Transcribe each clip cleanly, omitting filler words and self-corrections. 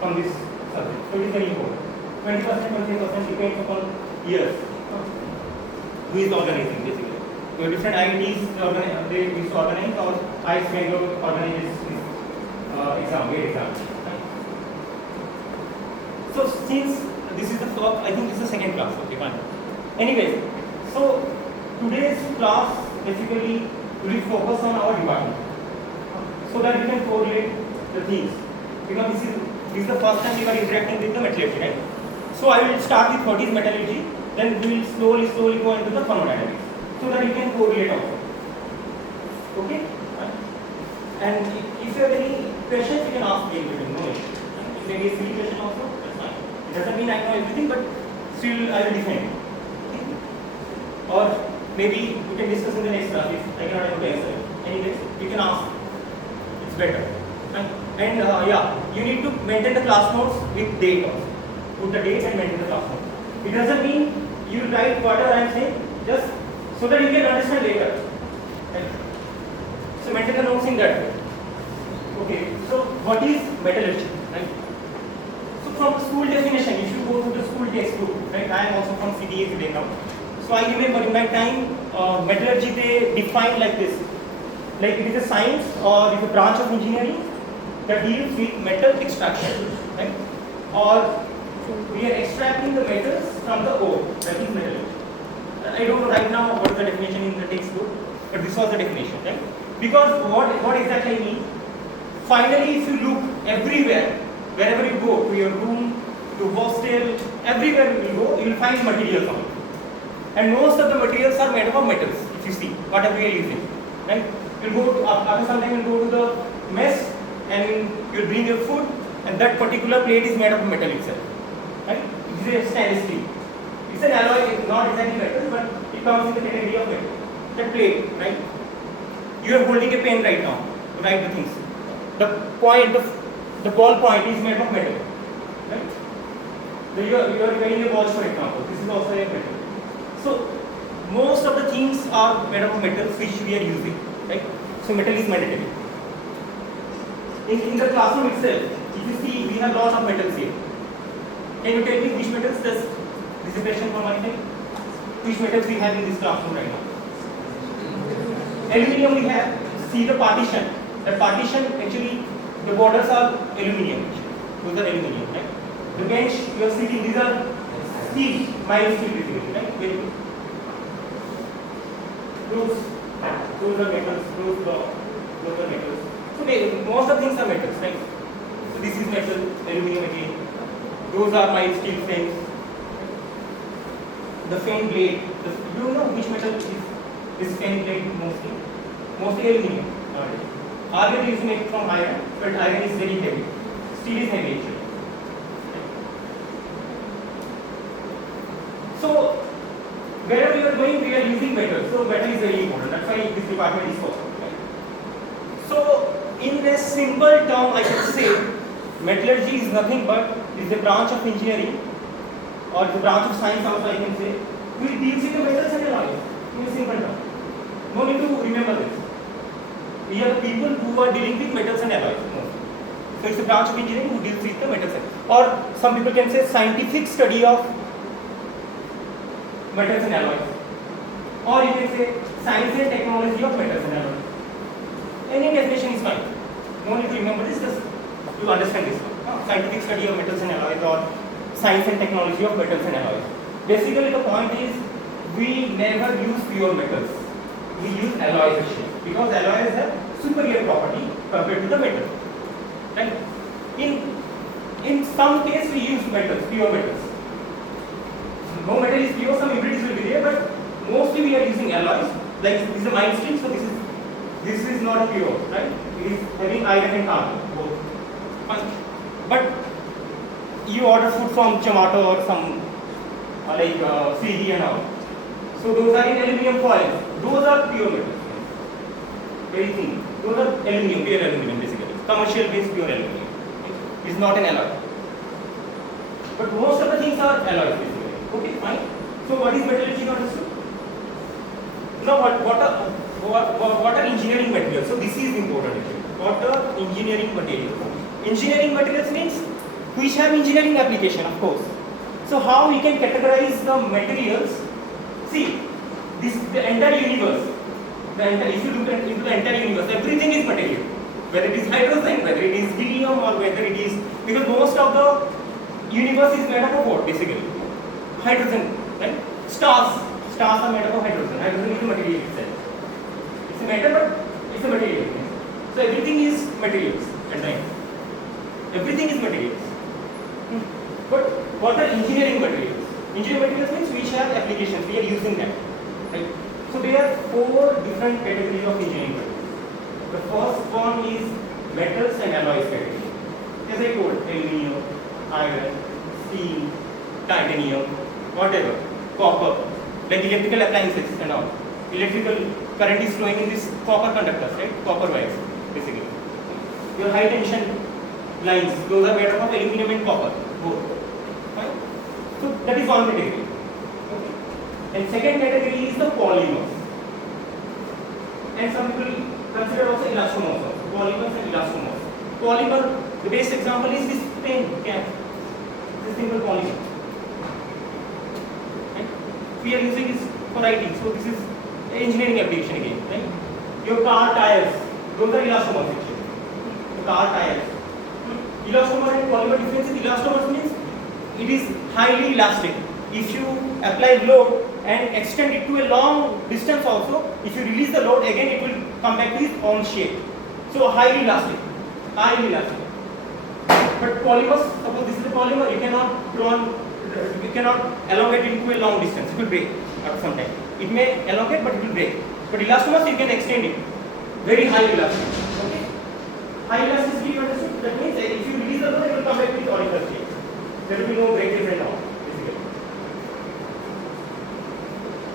from this subject. So it is very important. 20%, 25% depends upon years. Who is organizing basically? So different IITs they used to organize, or IIT Bangalore organizes this exam, GATE exam. Right? So since this is the first, I think this is the second class. Okay, fine. Anyways, so today's class basically will focus on our department, so that we can correlate the things, because this is the first time we are interacting with the metallurgy, right? So I will start with what is metallurgy, then we will slowly go into the thermodynamics, so that you can correlate also. Okay? And if you have any questions, you can ask me in between. No issue. If there is silly question also, that's fine. It doesn't mean I know everything, but still I will defend. Okay? Or maybe you can discuss in the next class if I cannot able to answer it. Anyways, you can ask. It's better. And yeah, you need to maintain the class notes with date also. Put the date and maintain the class notes. It doesn't mean you write whatever I am saying, just so that you can understand later. Right? So maintain the notes in that way. Okay, so what is metallurgy? Right? So from the school definition, if you go to the school textbook, right? I am also from CDA today now. So I remember in my time, metallurgy they defined like this. Like it is a science or it is a branch of engineering that deals with metal extraction, right? Or we are extracting the metals from the ore, that is metallurgy. I don't know right now what is the definition in the textbook, but this was the definition, right? Because what exactly I mean? Finally, if you look everywhere, wherever you go, to your room, to hostel, everywhere you go, you will find materials on it. And most of the materials are made up of metals, if you see, whatever we are using, right? You'll go to, after some time you'll go to the mess and you'll bring your food, and that particular plate is made of metal itself, right? It is a stainless steel. It's an alloy, it's not exactly metal, but it comes in the category of metal. That plate, right? You are holding a pen right now to write the things. The point, the ball point is made of metal, right? So you are carrying a watch, for example. This is also a metal. So most of the things are made of metals which we are using, right? So metal is mandatory. In the classroom itself, if you see, we have lots of metals here. Can you tell me which metals? This is a question for my thing. Which metals we have in this classroom right now? Aluminium we have. See the partition. That partition actually the borders are aluminium. Those are aluminium, right? The bench you are sitting, these are steel, mild steel basically, right? Very good. Those are metals, those are metals. So most of things are metals, right? So this is metal, aluminium again. Those are mild steel frames. The fan blade. Do you know which metal is fan blade mostly? Mostly aluminium. Argon is made from iron, but iron is very heavy. Steel is heavy actually. So wherever you are going, we are using metal. So metal is very important. That's why this department is focused. Right? So in a simple term, I can say metallurgy is nothing but is a branch of engineering or the branch of science also I can say, which deals with the metals and alloys in a simple term. No need to remember this. We are the people who are dealing with metals and alloys. So it's a branch of engineering who deals with the metals. Or some people can say scientific study of metals and alloys. Or you can say science and technology of metals and alloys. Any definition is fine. No need to remember this, just you understand this one. Scientific study of metals and alloys or science and technology of metals and alloys. Basically the point is we never use pure metals. We use alloys actually, because alloys have superior property compared to the metal. Right? In some case we use metals, pure metals. No metal is pure, some impurities will be there, but mostly we are using alloys. Like this is a mild steel, so this is not pure, right? It is having iron and carbon both. But you order food from Zomato or some like Swiggy and all. So those are in aluminium foils. Those are pure metals. Very thin. Those are aluminium, pure aluminium basically. Commercial based pure aluminium. It is not an alloy. But most of the things are alloys basically. Okay, fine. So what is metallurgy not understood? Now what are engineering materials? So this is important actually. What are engineering materials? Engineering materials means which have engineering application, of course. So how we can categorize the materials? See, the entire universe. If you look into the entire universe, everything is material. Whether it is hydrogen, whether it is helium, or whether it is, because most of the universe is made up of what basically? Hydrogen, right? Stars are made up of hydrogen. Hydrogen is a material itself. It's a matter, but it's a material. So everything is materials at the end. Everything is materials. But what are engineering materials? Engineering materials means which have applications. We are using them. Right? So there are 4 different categories of engineering materials. The first one is metals and alloys category. As I told, aluminum, iron, steel, titanium, whatever, copper, like electrical appliances and all. Electrical current is flowing in this copper conductors, right? Copper wires, basically. Your high tension lines, those are made up of aluminum and copper, both. Right? So that is one category. Okay. And second category is the polymers. And some people consider also elastomers also. Polymers and elastomers. Polymer, the best example is this pen cap. This simple polymer. Right? We are using this for writing, so this is engineering application again. Right? Your car tires, those are elastomers actually. The car tires. Elastomer and polymer difference in elastomers means it is highly elastic. If you apply load and extend it to a long distance also, if you release the load again, it will come back to its own shape. So highly elastic. Highly elastic. But polymers, suppose this is a polymer, you cannot elongate it into a long distance. It will break at some time. It may elongate, but it will break. But elastomers, you can extend it. Very high elastic. Okay? High elasticity, you understood? That means if you release the load, it will come back to its original shape. There will be no breakage and all. Basically.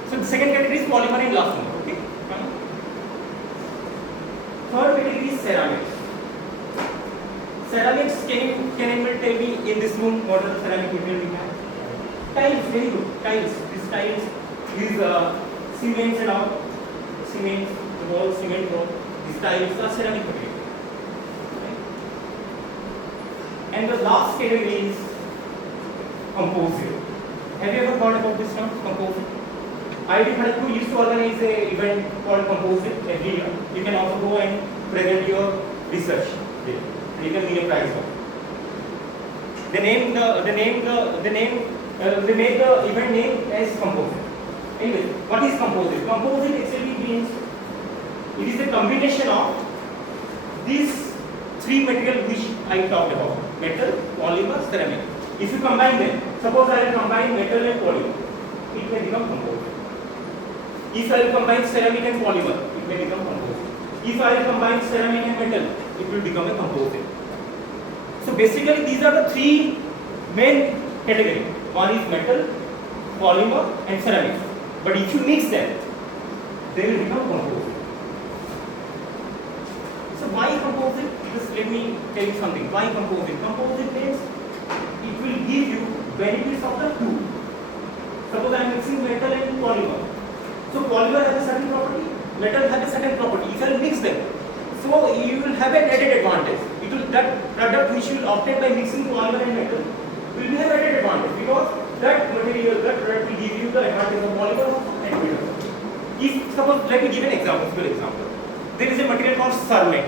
So the second category is polymer and elastomer. Okay? Third category is ceramics. Ceramics, can anyone tell me in this room what are the ceramic material we have? Tiles, very good. Tiles. These tiles, these cements and all. Cements, the wall, cement wall. These tiles are ceramic material. Right? And the last category is composite. Have you ever heard about this term, composite? IIT Kharagpur used to organize an event called Composite every year. You can also go and present your research there. You can win a prize. They made the event name as composite. Anyway, what is composite? Composite actually means it is a combination of these 3 materials which I talked about: metal, polymer, ceramic. If you combine them, suppose I will combine metal and polymer, it may become composite. If I will combine ceramic and polymer, it may become composite. If I will combine ceramic and metal, it will become a composite. So basically these are the 3 main categories. One is metal, polymer and ceramic. But if you mix them, they will become composite. So why composite? Just let me tell you something. Why composite? Composite means it will give you benefits of the 2. Suppose I am mixing metal and polymer. So polymer has a certain property, metal has a certain property. If I mix them, so you will have an added advantage. It will, that product which you will obtain by mixing polymer and metal will have added advantage, because that material, that product will give you the advantage of polymer and metal. If suppose, let me give an example, simple example. There is a material called ceramic.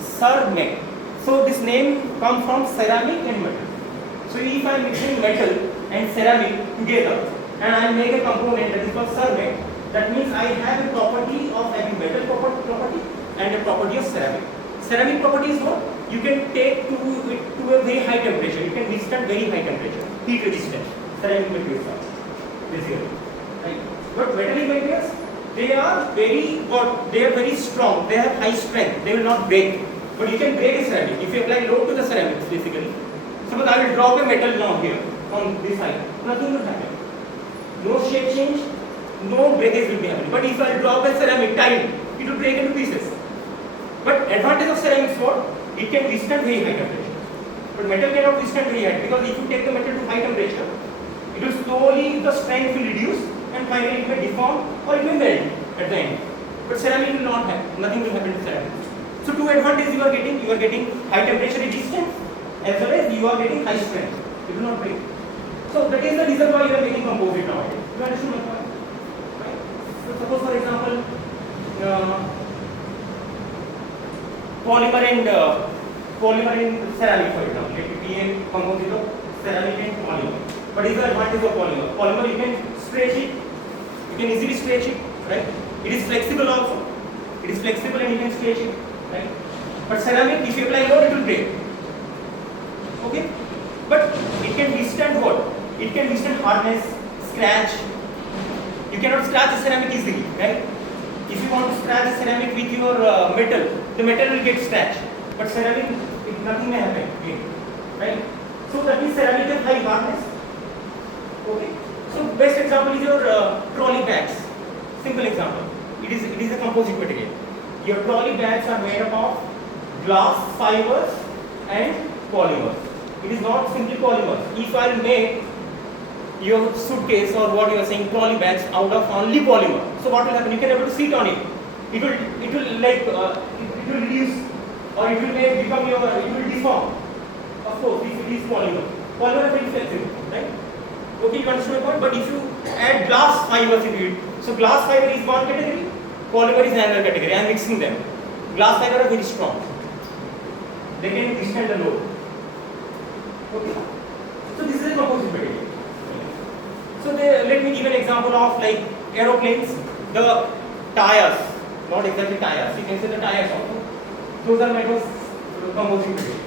Ceramic. So this name comes from ceramic and metal. So if I am mixing metal and ceramic together and I make a component that is called ceramic, that means I have a property of having metal property and a property of ceramic. Ceramic property is what? You can take to a very high temperature. You can withstand very high temperature, heat resistant. Ceramic materials are basically. Right? But metallic materials, they are very strong. They have high strength. They will not break. But you can break a ceramic if you apply load to the ceramics. Basically, suppose I will drop a metal now here on this side. Nothing will happen. No shape change. No breakage will be happening. But if I drop a ceramic tile, it will break into pieces. But advantage of ceramics what? It can withstand very high temperature. But metal cannot withstand very high, because if you take the metal to high temperature, it will slowly, the strength will reduce and finally it may deform or it may melt at the end. But ceramic will not happen. Nothing will happen to ceramic. So two advantages you are getting. You are getting high temperature resistance as well as you are getting high strength. It will not break. So that is the reason why you are making composite nowadays. You understand my point? Right? So suppose for example, polymer and ceramic, for example. Let it be a composite of ceramic and polymer. What is the advantage of polymer? Polymer, you can stretch it. You can easily stretch it, right? It is flexible also. It is flexible and you can stretch it, right? But ceramic, if you apply load, it will break. Okay? But it can withstand what? It can withstand hardness, scratch. You cannot scratch a ceramic easily, right? If you want to scratch a ceramic with your metal, the metal will get scratched. But ceramic, nothing may happen, right? So that means ceramic has high hardness. Okay? So best example is your trolley bags. Simple example. It is a composite material. Your trolley bags are made up of glass, fibers, and polymers. It is not simply polymers. If I make your suitcase or what you are saying trolley bags out of only polymer, so what will happen? You can able to sit on it. It will reduce, or it will become it will deform. Of course, if it is polymer. Polymer is very flexible, right? Okay, you understand my point? But if you add glass fibers into it, so glass fiber is one category, polymer is another category. I am mixing them. Glass fiber are very strong. They can withstand the load. Okay. So this is a composite material. So let me give an example of like aeroplanes. The tires, not exactly tires. You can say the tires also. Those are made of composite material.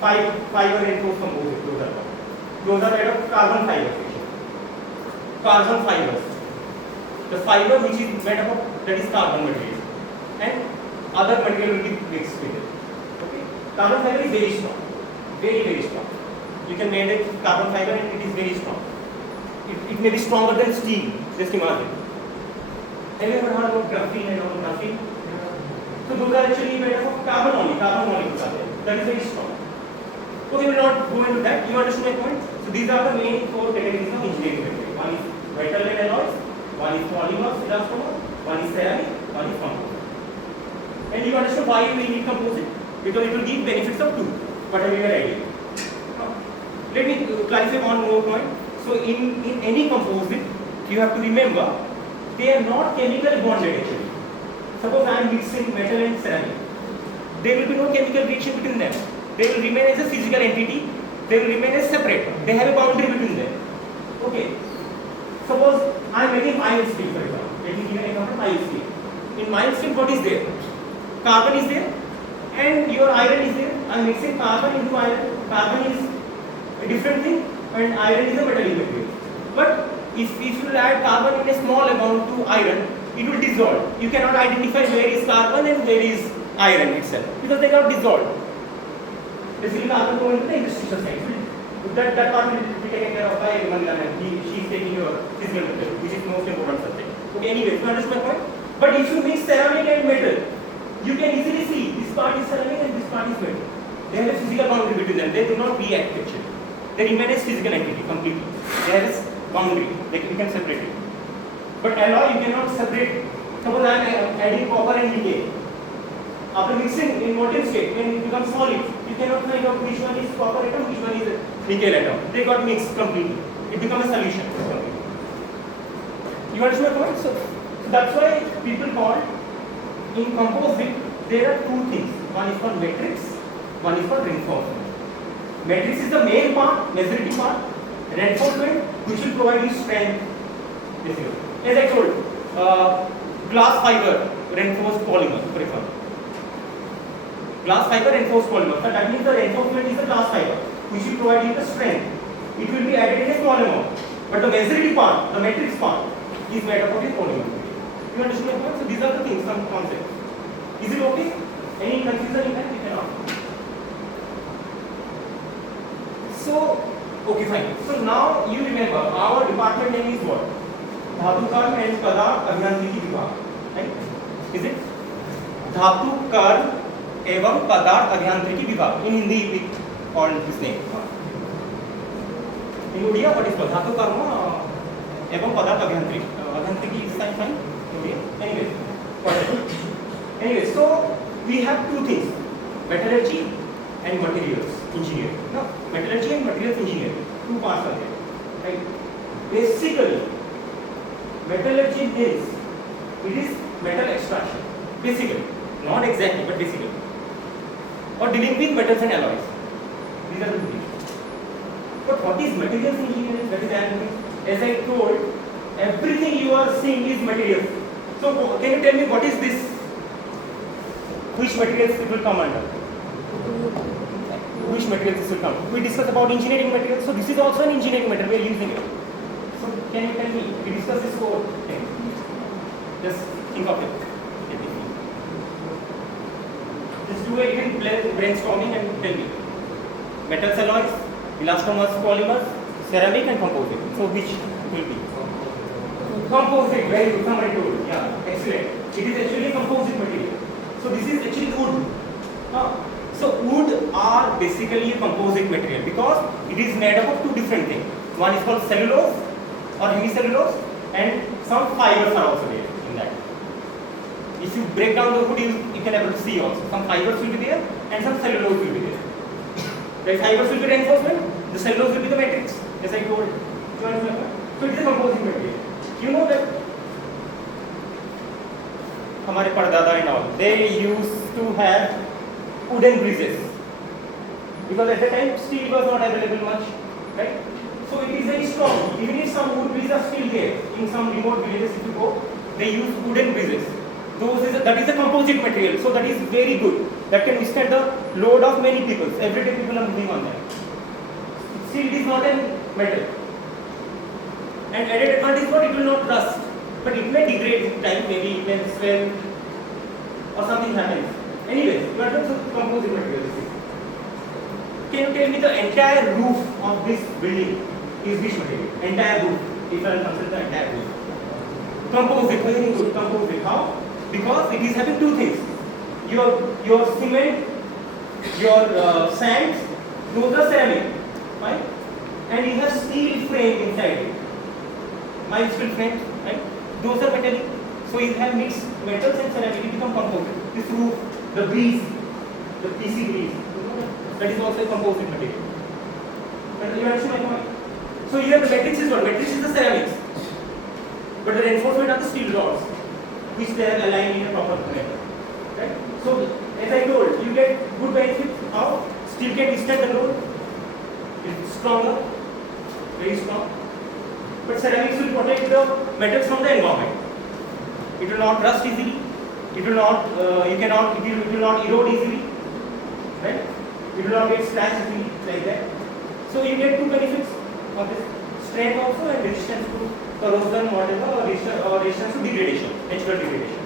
Fiber reinforced composite. Those are made of carbon fibers. Carbon fibers. The fiber which is made up of, that is carbon material, and other material will be mixed with it. Okay. Carbon fiber is very strong, very strong. You can make a carbon fiber and it is very strong. It may be stronger than steel. Just imagine. Have you ever heard about graphene and graphene? So those are actually made up of carbon molecules are there. That is very strong. So we will not go into that. You understand my point? So these are the main four categories of engineering material. One is metal and alloys, one is polymers, elastomer, one is ceramic, one is composite. And you understand why we need composite? Because it will give benefits of two. Whatever your idea. Let me clarify one more point. So in any composite, you have to remember they are not chemical bonded actually. Suppose I am mixing metal and ceramic. There will be no chemical reaction between them. They will remain as a physical entity. They will remain as separate. They have a boundary between them. Okay. Suppose I am making iron steel, for example. Let me give an example of iron steel. In iron steel, what is there? Carbon is there, and your iron is there. I am mixing carbon into iron. Carbon is a different thing, and iron is a metallic material. But if you add carbon in a small amount to iron, it will dissolve. You cannot identify where is carbon and where is iron itself because they got dissolved. Basically, carbon go into the interstitial side. That part will be taken care of by Manila, and she is taking your physical material, which is most important subject. Okay, anyway, you understand my point? But if you mix ceramic and metal, you can easily see this part is ceramic and this part is metal. They have a physical boundary between them. They do not react actually. They remain as physical entity completely. They have a boundary. You can separate it. But alloy you cannot separate. Suppose I am adding copper and nickel. After mixing in molten state, when it becomes solid, you cannot find out which one is copper atom, which one is nickel atom. They got mixed completely. It becomes a solution. You understand my point? So that's why people call in composite there are two things. One is called matrix, one is called reinforcement. Matrix is the main part, majority part. Reinforcement, which will provide you strength. As I told, glass fiber reinforced polymer, for example. Glass fiber reinforced polymer. So that means the reinforcement is the glass fiber, which will provide you the strength. It will be added in a small amount. But the majority part, the matrix part, is made up of this polymer. You understand my point? So these are the things, some concepts. Is it okay? Any confusion in that? We cannot. So, okay, fine. So now you remember our department name is what? Dhatu Karm and Padarth Abhiyantriki Vibhag. Right? Is it? Dhatu Karm evam Padarth Abhiyantriki Vibhag. In Hindi we call this name. In Odia, what is called? Dhatu Karma evam Padarth Abhiyantriki. Abhiyantriki is fine. Anyway, so we have two things: metallurgy and materials. engineering. No, metallurgy and materials engineering, two parts are there. Right? Basically, metallurgy is metal extraction. Basically, not exactly, but basically, or dealing with metals and alloys. These are the two things. But what is materials engineering? That is analysis. As I told, everything you are seeing is materials. So, can you tell me what is this? Which materials it will come under? Which materials this will come? We discussed about engineering materials. So, this is also an engineering material. We are using it. So, can you tell me? We discussed this whole thing. Just think of it. Just do a little brainstorming and tell me. Metals, alloys, elastomers, polymers, ceramic and composite. So which will be? Composite, very good, somebody told. Yeah, excellent. It is actually composite material. So this is actually wood. So wood are basically a composite material because it is made up of two different things. One is called cellulose or hemicellulose and some fibers are also there in that. If you break down the wood, you can able to see also. Some fibers will be there and some cellulose will be there. The fibers will be reinforcement, the cellulose will be the matrix, as I told. So it is a composite material. You know that हमारे परदादा and all, they used to have wooden bridges because at the time steel was not available much, right? So it is very strong. Even if some wood bridges are still there in some remote villages, if you go, they use wooden bridges. That is a composite material, so that is very good. That can withstand the load of many people. Everyday people are moving on that. Still, it is not a metal. And added advantage is what it will not rust, but it may degrade with time. Maybe it may swell or something happens. Anyways, you are talking about composite material. Can you tell me the entire roof of this building is which material? Entire roof. If I consider the entire roof. Composite, very good. Composite. How? Because it is having two things. Your cement, your sands, those are ceramic, right? And you have steel frame inside it. Mild steel frame, right? Those are metallic. So you have mixed metals and ceramic, it becomes composite. This roof, the breeze, the PC breeze, that is also a composite material. But you understand my point? So here the matrix is what? Matrix is the ceramics. But the reinforcement are the steel rods, which they are aligned in a proper manner. Right? So, as I told, you get good benefit. How? Steel can withstand the load. It's stronger, very strong. But ceramics will protect the metals from the environment. It will not rust easily. It will not. It will not erode easily. Right? It will not get scratched easily like that. So you get two benefits of this: strength also and resistance to corrosion, whatever, or resistance to degradation, natural degradation.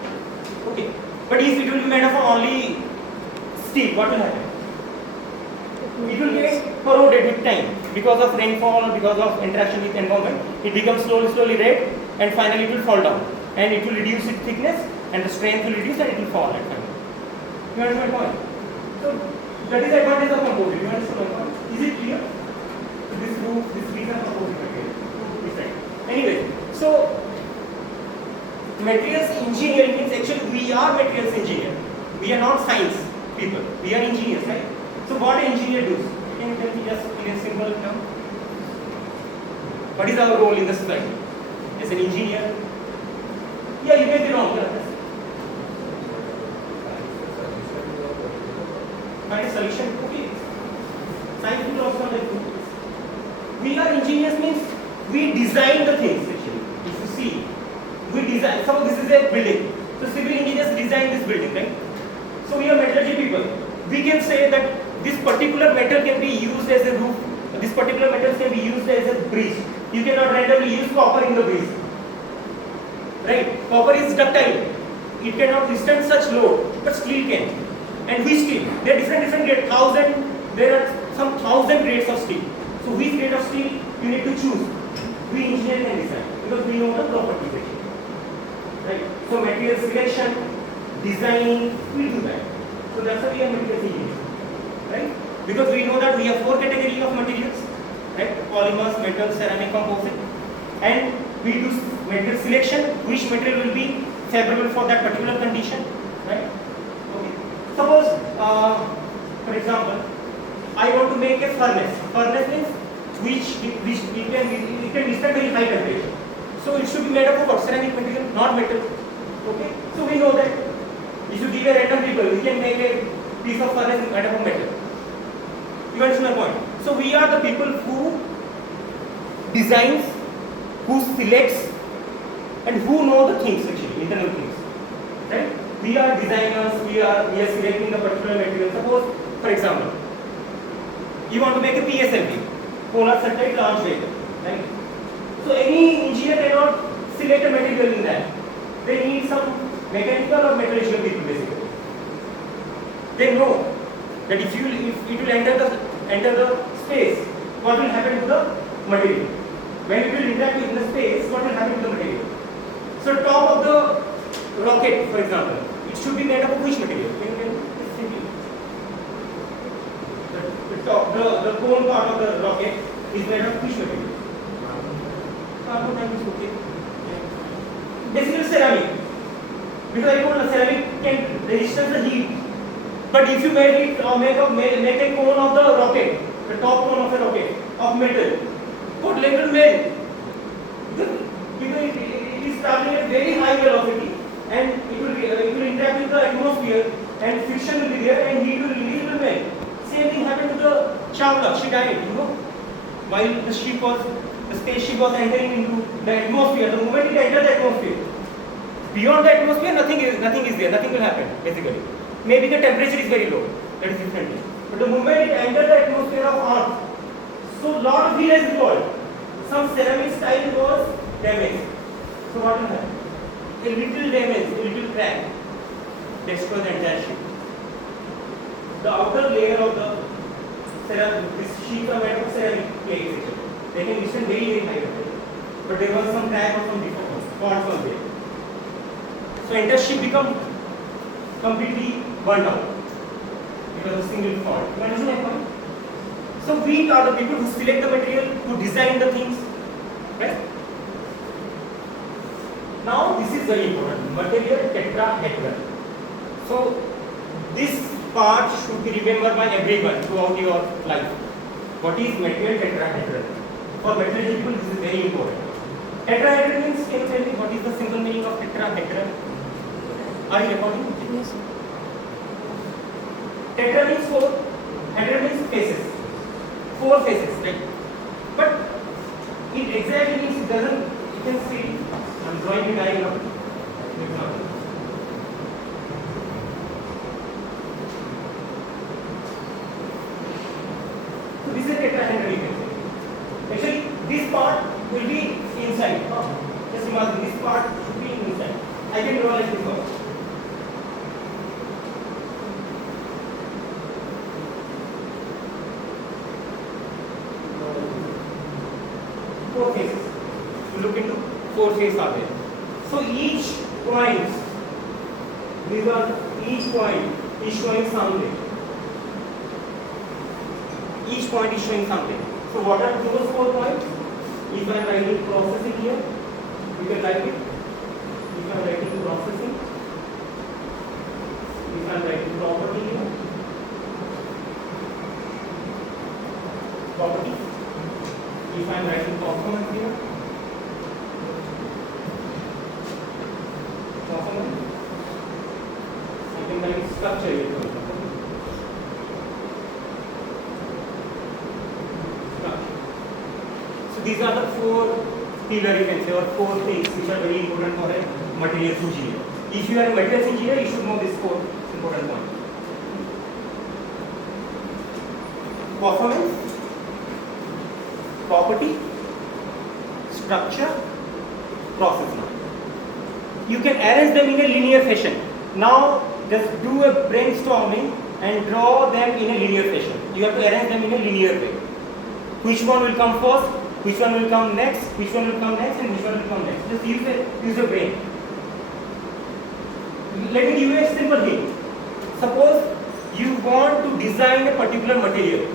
Okay. But if it will be made of only steel, what will happen? It will get corroded with time because of rainfall, because of interaction with environment. It becomes slowly red, and finally it will fall down, and it will reduce its thickness, and the strength will reduce, and it will fall at time. You understand my point? So that is the advantage of composite. You understand my point? Is it clear? So this roof, this piece are composite material. Anyway, so materials engineering means actually we are materials engineer. We are not science people. We are engineers, right? So what an engineer does? Can you tell me just in a simple term? What is our role in the society? As an engineer? Yeah, you may be wrong. Yeah. Find a solution. Okay. Science people also like this. We are engineers means we design the things actually. If you see, we design. So this is a building. So civil engineers design this building, right? So we are metallurgy people. We can say that this particular metal can be used as a roof. This particular metal can be used as a bridge. You cannot randomly use copper in the bridge, right? Copper is ductile. It cannot withstand such load, but steel can. And which steel? There are different grades. There are some 1,000 grades of steel. So which grade of steel you need to choose? We engineer and design because we know the properties, right? So material selection, designing, we do that. So that's why we are materials engineers, right? Because we know that we have 4 categories of materials, right? Polymers, metals, ceramic, composite, and we do material selection. Which material will be favorable for that particular condition, right? Okay. Suppose, for example, I want to make a furnace. Furnace means which it can withstand very high temperature. So it should be made up of what? Ceramic material, not metal. Okay. So we know that if you give a random people, we can make a piece of furnace made up of metal. You understand my point? So we are the people who designs, who selects, and who know the things actually, internal things. Right? We are designers, we are selecting the particular material. Suppose, for example, you want to make a PSLV, polar satellite launch vehicle. Right? So any engineer cannot select a material in that. They need some mechanical or metallurgical people basically. They know that if it will enter the space, what will happen to the material? When it will interact with the space, what will happen to the material? So top of the rocket, for example, it should be made up of which material? Can you simply? The cone part of the rocket is made of which material? Carbon is okay. Basically ceramic. Because I told the ceramic can resist the heat. But if you make it or make a cone of the rocket, the top cone of the rocket of metal, what level will melt? Because it is traveling at very high velocity and it will interact with the atmosphere and friction will be there and heat will release, it will melt. Same thing happened to the Chawla. She died, while the spaceship was entering into the atmosphere. The moment it entered the atmosphere, beyond the atmosphere, nothing is there. Nothing will happen basically. Maybe the temperature is very low. That is different. But the moment it entered the atmosphere of Earth, so lot of heat has evolved. Some ceramic style was damaged. So what will happen? A little damage, a little crack, destroy the entire ship. The outer layer of the ceramic, this sheet are made of ceramic plates. They can withstand very, very high temperature. But there was some crack or some defect, faults was there. So entire ship become completely burnt out because of a single fault. You understand my point? So we are the people who select the material, who design the things. Right? Now this is very important. Material tetrahedron. So this part should be remembered by everyone throughout your life. What is material tetrahedron? For metallurgy people, this is very important. Tetrahedron means, can you tell me what is the simple meaning of tetrahedron? Are you recording? Yes. Tetra means 4, hedron means faces. 4 faces, right? But it exactly means it doesn't, you can see, I'm drawing a diagram. So this is a tetrahedron, you can say. Actually, this part will be inside. Just imagine this part should be inside. I can draw like this one. Four faces. You look into 4 faces are there. So each point is showing something. Each point is showing something. So what are those 4 points? If I am writing processing here, you can write it. If I am writing processing, if I am writing property here, property. If I am writing performance here, performance, I can write structure here. Structure. So these are the 4 pillars, you can say, or 4 things which are very important for a materials engineer. If you are a materials engineer, you should know these 4 important points. Performance, property, structure, processing. You can arrange them in a linear fashion. Now just do a brainstorming and draw them in a linear fashion. You have to arrange them in a linear way. Which one will come first, which one will come next, which one will come next, and which one will come next. Just use your brain. Let me give you a simple hint. Suppose you want to design a particular material.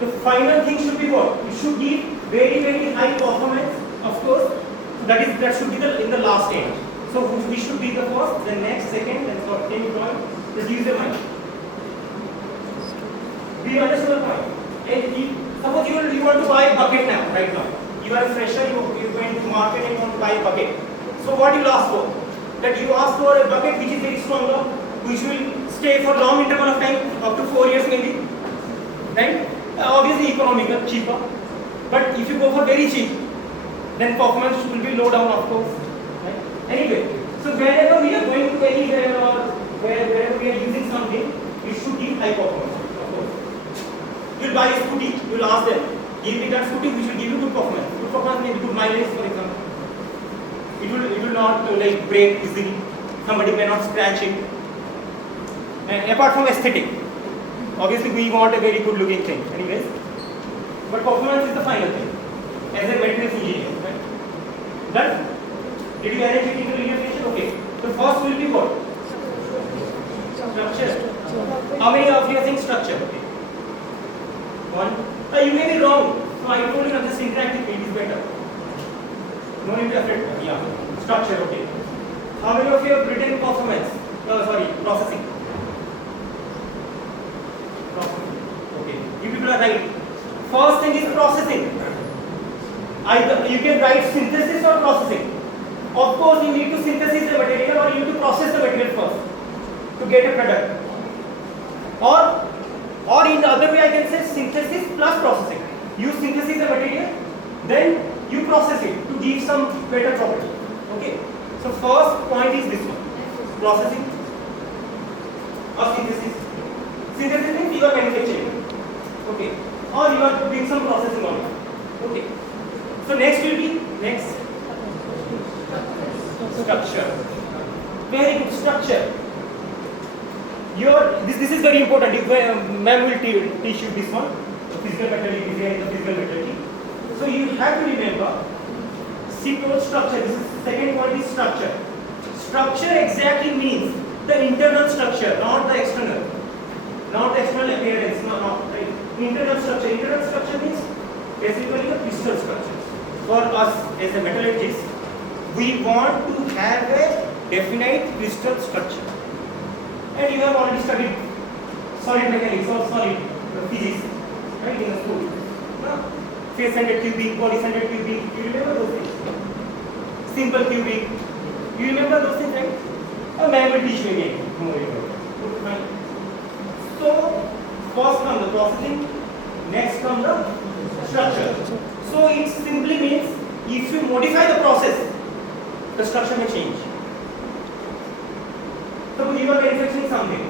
The final thing should be what? It should give very, very high performance, of course. That should be in the last stage. So we should be the first, the next, second, that's what. Can you draw it? Just use your mind. Do you understand the point? Suppose you want to buy a bucket now, right now. You are a fresher, you go into market and you want to buy a bucket. So what you ask for? That you ask for a bucket which is very stronger, which will stay for long interval of time, up to 4 years maybe. Right? Obviously economical, cheaper. But if you go for very cheap, then performance will be low down of course. Right? Anyway, so wherever we are going to anywhere or wherever we are using something, it should give high performance. Of course. You will buy a scooty, you will ask them, give me that scooty which will give you good performance. Good performance may be good mileage, for example. It will not like break easily. Somebody may not scratch it. And apart from aesthetic, obviously we want a very good looking thing. Anyways, but performance is the final thing. As a materials engineer, right? Done? Did you arrange it into linear fashion? Okay. The first will be what? Structure. How many of you are saying structure? Okay. One. You may be wrong. So I told you that this interactive field is better. No need to affect. Yeah. Structure. Okay. How many of you have written performance? Processing. Okay. You people are right. First thing is processing. Either you can write synthesis or processing. Of course, you need to synthesize the material or you need to process the material first to get a product. Or in the other way, I can say synthesis plus processing. You synthesize the material, then you process it to give some better property. Okay. So first point is this one: processing or synthesis. Synthesis means you are manufacturing. Okay. Or you are doing some processing on it. Okay. So next will be structure. Very good structure. This is very important. Ma'am will teach you this one, the physical metallurgy, the physical metallurgy. So you have to remember, structure. This is second point is structure. Structure exactly means the internal structure, not the external, not the external appearance. No, right? Internal structure. Internal structure means basically the crystal structure. For us as a metallurgist, we want to have a definite crystal structure. And you have already studied solid mechanics or solid physics, right, in the school. Phase-centered tubing, body-centered tubing, you remember those things? Simple tubing, you remember those things, right? A man will teach you again. So, first comes the processing, next comes the structure. So, it simply means if you modify the process, the structure may change. Suppose you are manufacturing something,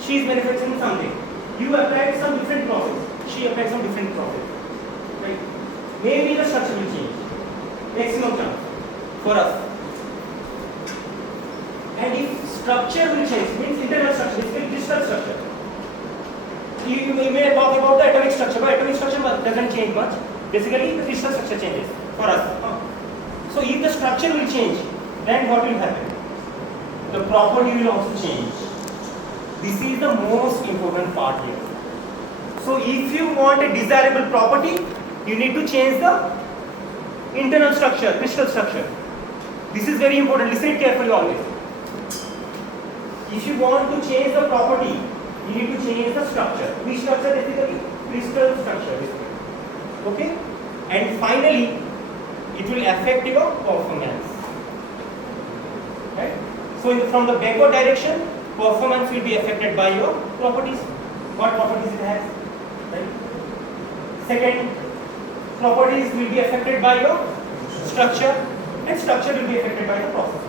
she is manufacturing something. You applied some different process, she applied some different process. Right? Maybe the structure will change. Maximum chance for us. And if structure will change, means internal structure, basically crystal structure. You may talk about the atomic structure, but atomic structure doesn't change much. Basically, the crystal structure changes for us. So if the structure will change, then what will happen? The property will also change. This is the most important part here. So if you want a desirable property, you need to change the internal structure, crystal structure. This is very important. Listen it carefully always. If you want to change the property, you need to change the structure. Which structure basically? Crystal structure basically. Okay? And finally, it will affect your performance. Right? So from the backward direction, performance will be affected by your properties. What properties it has? Right? Second, properties will be affected by your structure, and structure will be affected by the process.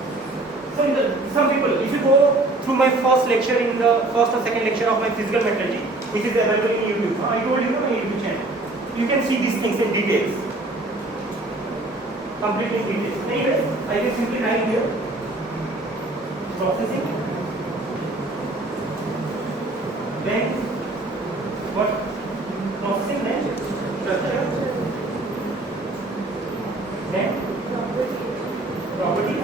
So some people, if you go through my first lecture in the first or second lecture of my physical metallurgy, which is available in YouTube, I told you on my YouTube channel, you can see these things in details. Completely in details. Anyway, I can simply write here processing, then what? Processing, then structure, then property,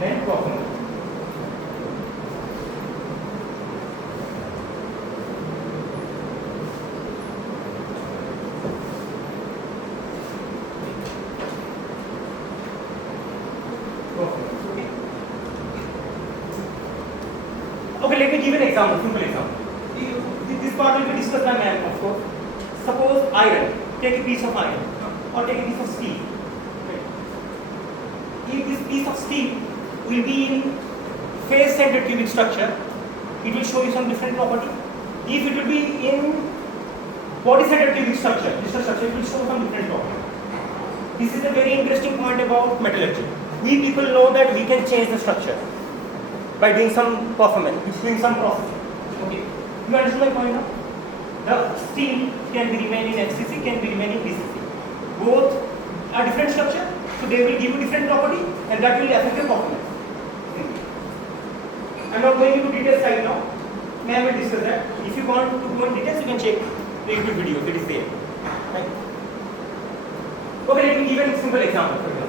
then performance. example, simple example. This part will be discussed by ma'am, of course. Suppose iron, take a piece of iron or take a piece of steel. Right. If this piece of steel will be in face-centered cubic structure, it will show you some different property. If it will be in body-centered cubic structure, it will show some different property. This is a very interesting point about metallurgy. We people know that we can change the structure by doing some performance, doing some processing. Okay, you understand my point now? The steel can be remain in FCC, can be remain in BCC. Both are different structure, so they will give you different property, and that will affect your performance. I'm not going into details right now. I will discuss that. If you want to go in details, you can check the YouTube video. It is there. Right? Okay, let me give a simple example. For example.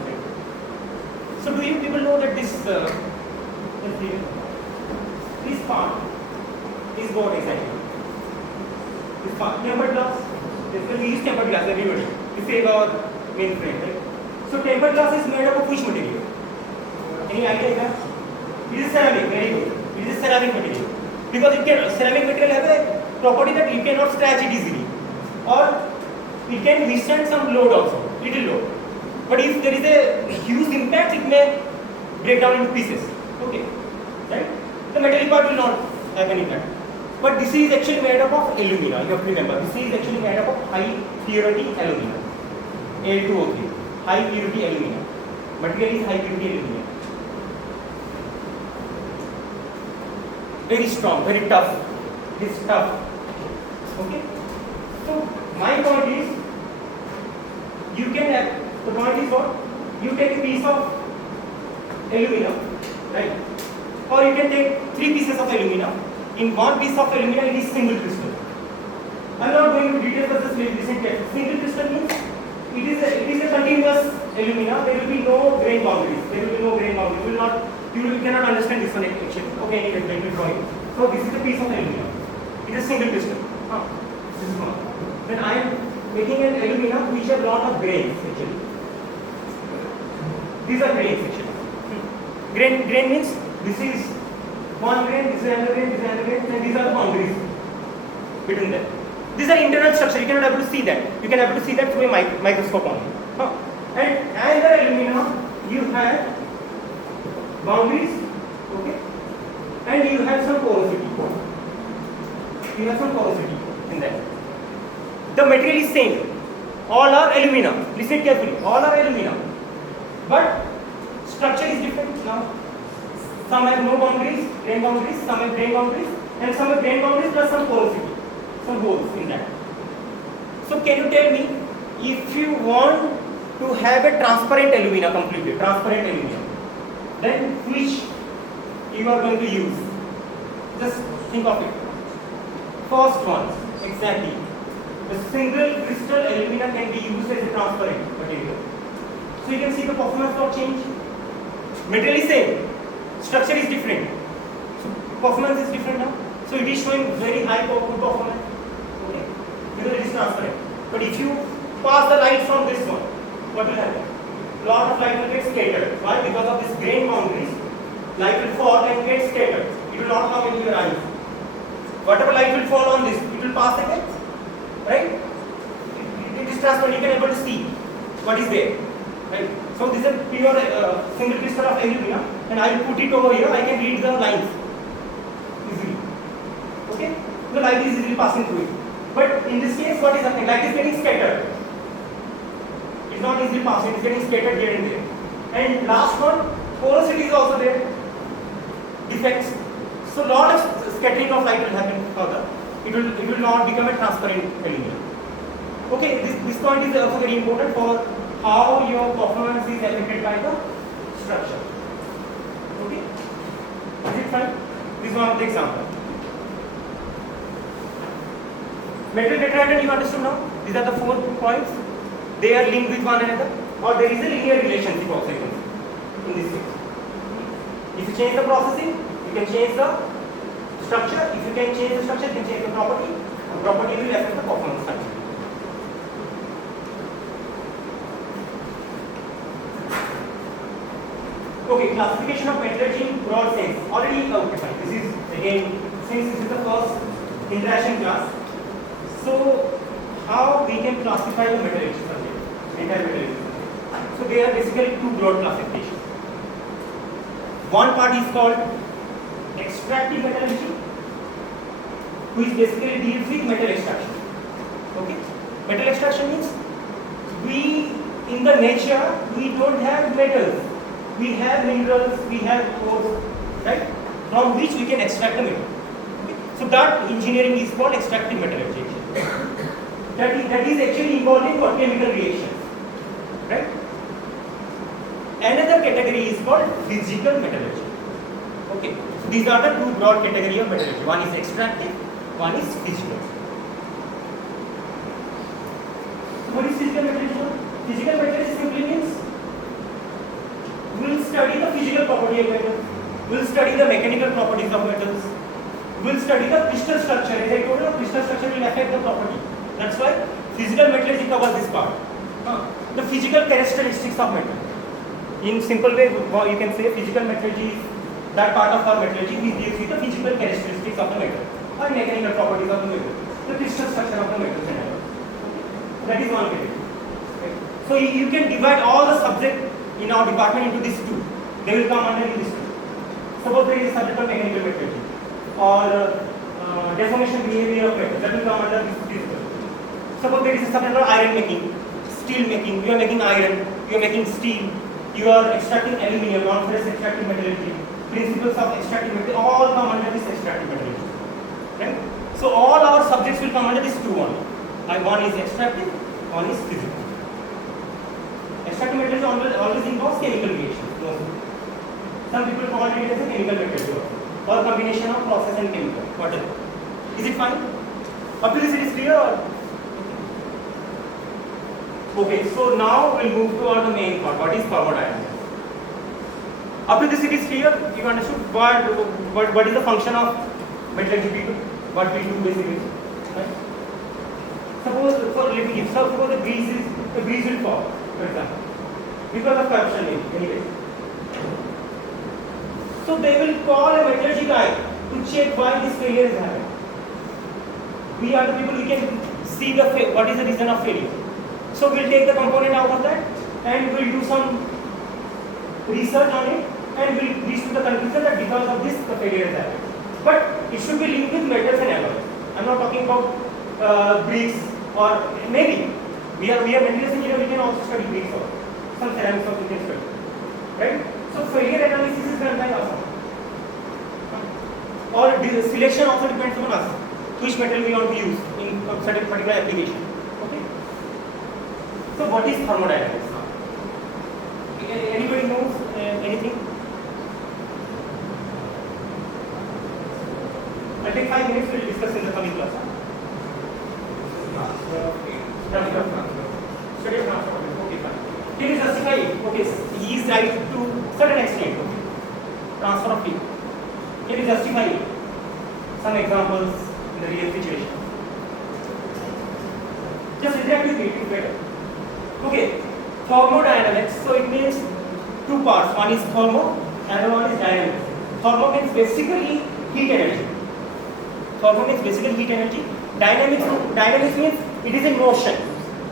So, do you people know that this part is what exactly? This part, tempered glass. We use tempered glass, everybody. We save our mainframe, right? So, tempered glass is made up of which material? Any idea? It is ceramic, very good. It is ceramic material. Because ceramic material have a property that you cannot scratch it easily. Or it can withstand some load also, little load. But if there is a huge impact, it may break down into pieces. Okay, right? The metallic part will not have any impact. But this is actually made up of alumina. You have to remember, this is actually made up of high purity alumina. Al2O3. High purity alumina. Material is high purity alumina. Very strong, very tough. It is tough. Okay? So, my point is, you can have, the point is what? You take a piece of alumina, right? Or you can take 3 pieces of alumina. In one piece of alumina, it is single crystal. I am not going into details, but just listen carefully. Single crystal means it is a continuous alumina. There will be no grain boundaries. There will be no grain boundaries. You cannot understand this one actually. Okay, anyway, let me draw it. So this is a piece of alumina. It is single crystal. This is one. Then I am making an alumina which have lot of grains actually. These are grains actually. Grain means this is one grain, this is another grain, this is another grain, and these are the boundaries between them. These are internal structure. You cannot able to see that. You can able to see that through a microscope only. And as the alumina, you have boundaries, okay, and you have some porosity. You have some porosity in that. The material is same. All are alumina. Listen carefully. All are alumina, but structure is different now. Some have no boundaries, grain boundaries. Some have grain boundaries, and some have grain boundaries plus some porosity, some holes in that. So, can you tell me if you want to have a transparent alumina completely, transparent alumina? Then which you are going to use? Just think of it. First one, exactly. The single crystal alumina can be used as a transparent material. So you can see the performance not change. Material is same, structure is different. So performance is different now. So it is showing very high performance. Okay, because it is transparent. But if you pass the light from this one, what will happen? Lot of light will get scattered. Why? Because of this grain boundaries, light will fall and get scattered. It will not come into your eyes. Whatever light will fall on this, it will pass again, right? It is transparent. You can able to see what is there, right? So this is a pure single crystal of alumina, and I will put it over here. I can read the lines easily. Okay, the light is easily passing through it. But in this case, what is happening? Light is getting scattered. It's not easily passing. It's getting scattered here and there. And last one, porosity is also there. Defects. So lot of scattering of light will happen further. It will not become a transparent alumina. Okay, this point is also very important for how your performance is affected by the structure. Okay, is it fine? This is one of the example. Metal tetrahedron, you understood now? These are the 4 points. They are linked with one another, or there is a linear relationship also in this case. If you change the processing, you can change the structure. If you can change the structure, you can change the property. The property will affect the performance structure. Okay, classification of metallurgy in broad sense. Already, okay, fine. This is again since this is the first interaction class, so how we can classify the metallurgy subject, entire metallurgy subject. So there are basically two broad classifications. One part is called extractive metallurgy, which basically deals with metal extraction. Okay, metal extraction means we in the nature we don't have metals, we have minerals, we have ores, right? From which we can extract the metal. Okay? So that engineering is called extractive metallurgy. That is actually involving what chemical reactions, right? Another category is called physical metallurgy. Okay, so these are the two broad categories of metallurgy. One is extractive, one is physical. So what is physical metallurgy? Physical metallurgy simply means we will study the physical property of metals, we will study the mechanical properties of metals, we will study the crystal structure. As I told you, crystal structure will affect the property. That's why physical metallurgy covers this part. The physical characteristics of metal. In simple way, you can say physical metallurgy is that part of our metallurgy which deals with the physical characteristics of the metal or mechanical properties of the metal, the crystal structure of the metals and all. That is one category. Okay. So you can divide all the subjects in our department into these two. They will come under these two. Suppose there is a subject of mechanical metallurgy or deformation behavior of metal, that will come under this two. Suppose there is a subject of iron making, steel making. You are making iron, you are making steel, you are extracting aluminium, non-ferrous extractive metallurgy, principles of extractive metallurgy, all come under this extractive metallurgy. Right? So all our subjects will come under this two only. One is extractive, one is physical. Extractive metallurgy always involves chemical reactions. Some people call it as a chemical metallurgy or combination of process and chemical. What is it? Is it fine? Up to this it is clear? Or? Okay, so now we'll move to the main part. What is thermodynamics? Up to this it is clear? You understood what is the function of metallurgy people? What we do basically? Right? Suppose the grease will fall, for example, because of corruption anyway. So they will call a metallurgy guy to check why this failure is happening. We are the people we can see what is the reason of failure. So we'll take the component out of that and we'll do some research on it and we'll reach to the conclusion that because of this the failure is happening. But it should be linked with metals and alloys. I'm not talking about bricks or maybe we are materials engineer, we can also study bricks or some ceramics also we can study. Right? So failure analysis is done by us. Or selection also depends on us. Which metal we want to use in a certain particular application. Okay? So what is thermodynamics? Anybody knows anything? I'll take 5 minutes, we'll discuss in the coming class. Study of transfer. Okay, fine. Can you justify it? Okay, he is right to certain extent. Okay. Transfer of heat. Can you justify it? Some examples in the real situation. Just interact with it, it's better. Okay, thermodynamics. So it means two parts. One is thermo, and one is dynamics. Thermo means basically heat energy. Thermo means basically heat energy. Dynamics means it is in motion.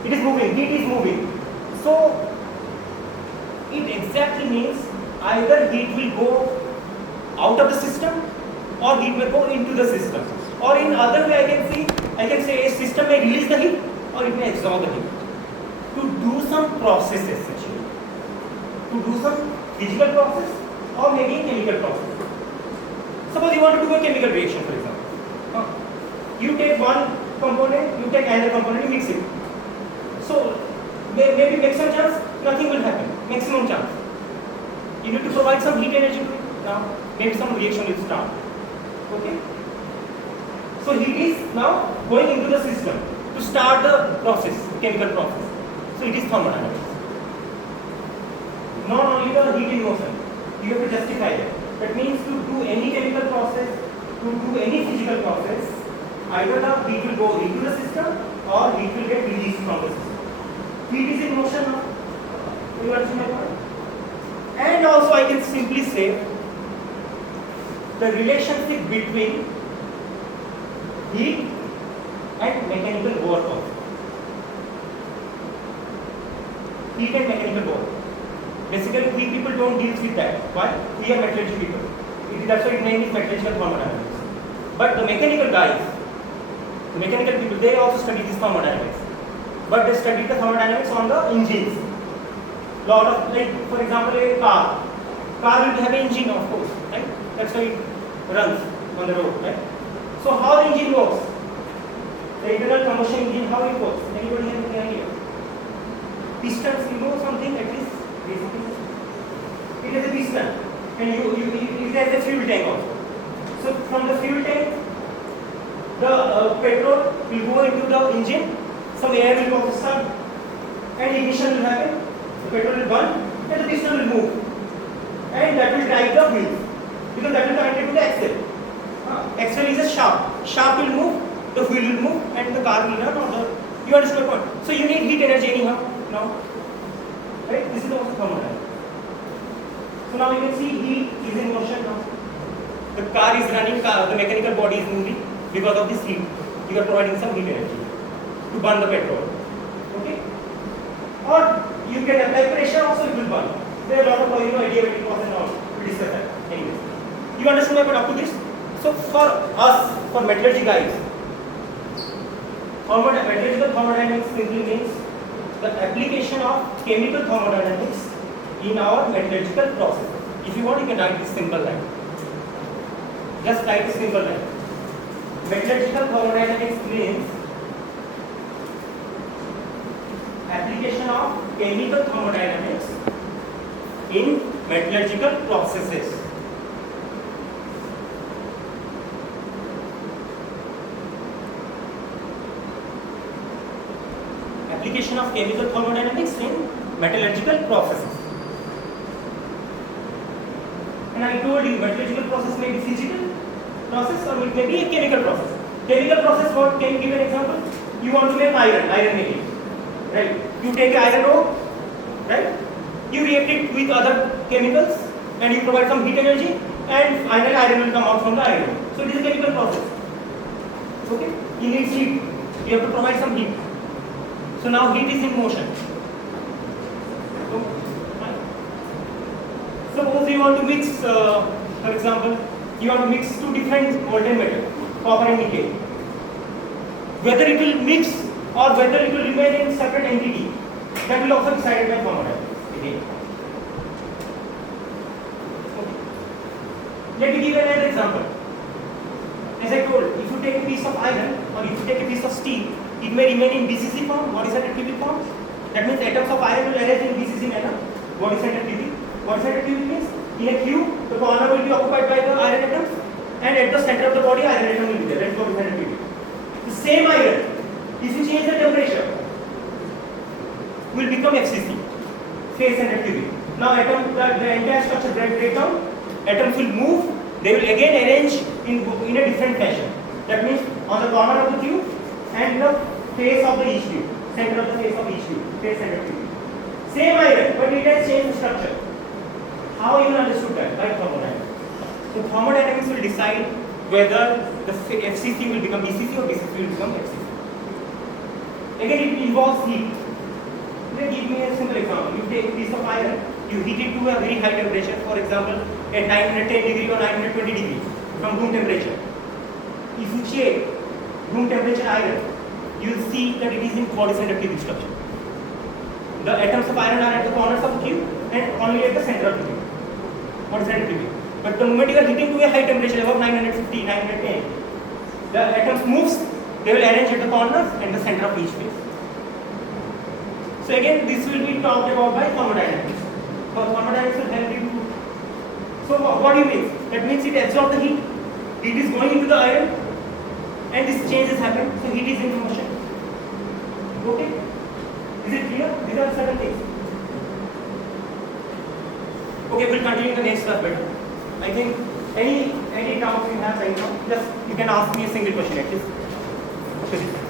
It is moving. Heat is moving. So it exactly means either heat will go out of the system or heat will go into the system. Or in other way I can say a system may release the heat or it may absorb the heat. To do some processes actually. To do some physical process or maybe a chemical process. Suppose you want to do a chemical reaction, for example. You take one component, you take another component, you mix it. So maybe maximum chance nothing will happen. Maximum chance. You need to provide some heat energy to it. Now maybe some reaction will start. Okay. So heat is now going into the system to start the process, chemical process. So it is thermodynamics. Not only the heat in motion, you have to justify that. That means to do any chemical process, to do any physical process, either the heat will go into the system or heat will get released from the system. Heat is in motion now. You understand my point? And also I can simply say the relationship between heat and mechanical work also. Heat and mechanical work. Basically, we people don't deal with that. Why? We are metallurgy people. That's why its name is metallurgical thermodynamics. But the mechanical guys, the mechanical people, they also study this thermodynamics. But they study the thermodynamics on the engines. Lot of, like for example, a car. Car will have an engine, of course, right? That's why it runs on the road, right? So how the engine works? The internal combustion engine, how it works? Anybody have any idea? Pistons, you know something at least? It is a piston, and it has a fuel tank also. So from the fuel tank, the petrol will go into the engine, some air will go start, and ignition will happen. The petrol will burn, and the piston will move, and that will drive the wheels, because that will connect to the axle. Axle is a shaft. Shaft will move, the wheel will move, and the car will run. You understand my point? So you need heat energy anyhow now. Right? This is also thermodynamics. So now you can see heat is in motion now. The car is running, the mechanical body is moving because of this heat. You are providing some heat energy to burn the petrol. Okay? Or you can apply pressure also, it will burn. There are a lot of adiabatic laws and all. We discuss that. Anyways. You understand my point up to this? So for us, for metallurgy guys, metallurgical thermodynamics simply means the application of chemical thermodynamics in our metallurgical process. If you want, you can write this simple line. Just write this simple line. Metallurgical thermodynamics means application of chemical thermodynamics in metallurgical processes. Application of chemical thermodynamics in metallurgical processes. And I told you, metallurgical process may be physical process or it may be a chemical process. Chemical process, what can you give an example? You want to make iron making, right? You take iron ore, right? You react it with other chemicals and you provide some heat energy, and finally iron will come out from the iron ore. So it is a chemical process. Okay? You need heat. You have to provide some heat. So now heat is in motion. Suppose you want to mix, for example, you want to mix two different molten metals, copper and nickel. Whether it will mix or whether it will remain in separate entity, that will also be decided by thermodynamics. Okay. Let me give another example. As I told, if you take a piece of iron or if you take a piece of steel, it may remain in BCC form. What is that, cubic form? That means atoms of iron will arrange in BCC manner. What is that, cubic? What is that, cubic means? In a cube, the corner will be occupied by the iron atoms, and at the center of the body, iron atom will be there. That's what is that, cubic. The same iron, if you change the temperature, will become FCC, phase center cubic. Now, the entire structure break down. Atoms will move. They will again arrange in a different fashion. That means on the corner of the cube and the face of the each cube, center of the face of each cube, face center cube. Same iron, but it has changed the structure. How you understood that? By thermodynamics. So thermodynamics will decide whether the FCC will become BCC or BCC will become FCC. Again, it involves heat. Let me give me a simple example. You take a piece of iron, you heat it to a very high temperature, for example, at 910 degree or 920 degree from room temperature. If you check room temperature iron, you will see that it is in body center cubic structure. The atoms of iron are at the corners of the cube and only at the center of the cube. Body center cubic. But the moment you are heating to a high temperature above 950, 910, the atoms moves, they will arrange at the corners and the center of each face. So again, this will be talked about by thermodynamics. So thermodynamics will help you. So what do you mean? That means it absorbs the heat. Heat is going into the iron, and this change has happened. So heat is in motion. Okay? Is it clear? These are certain things. Okay, we'll continue in the next class better. I think any doubts you have right now, just you can ask me a single question at least. Okay.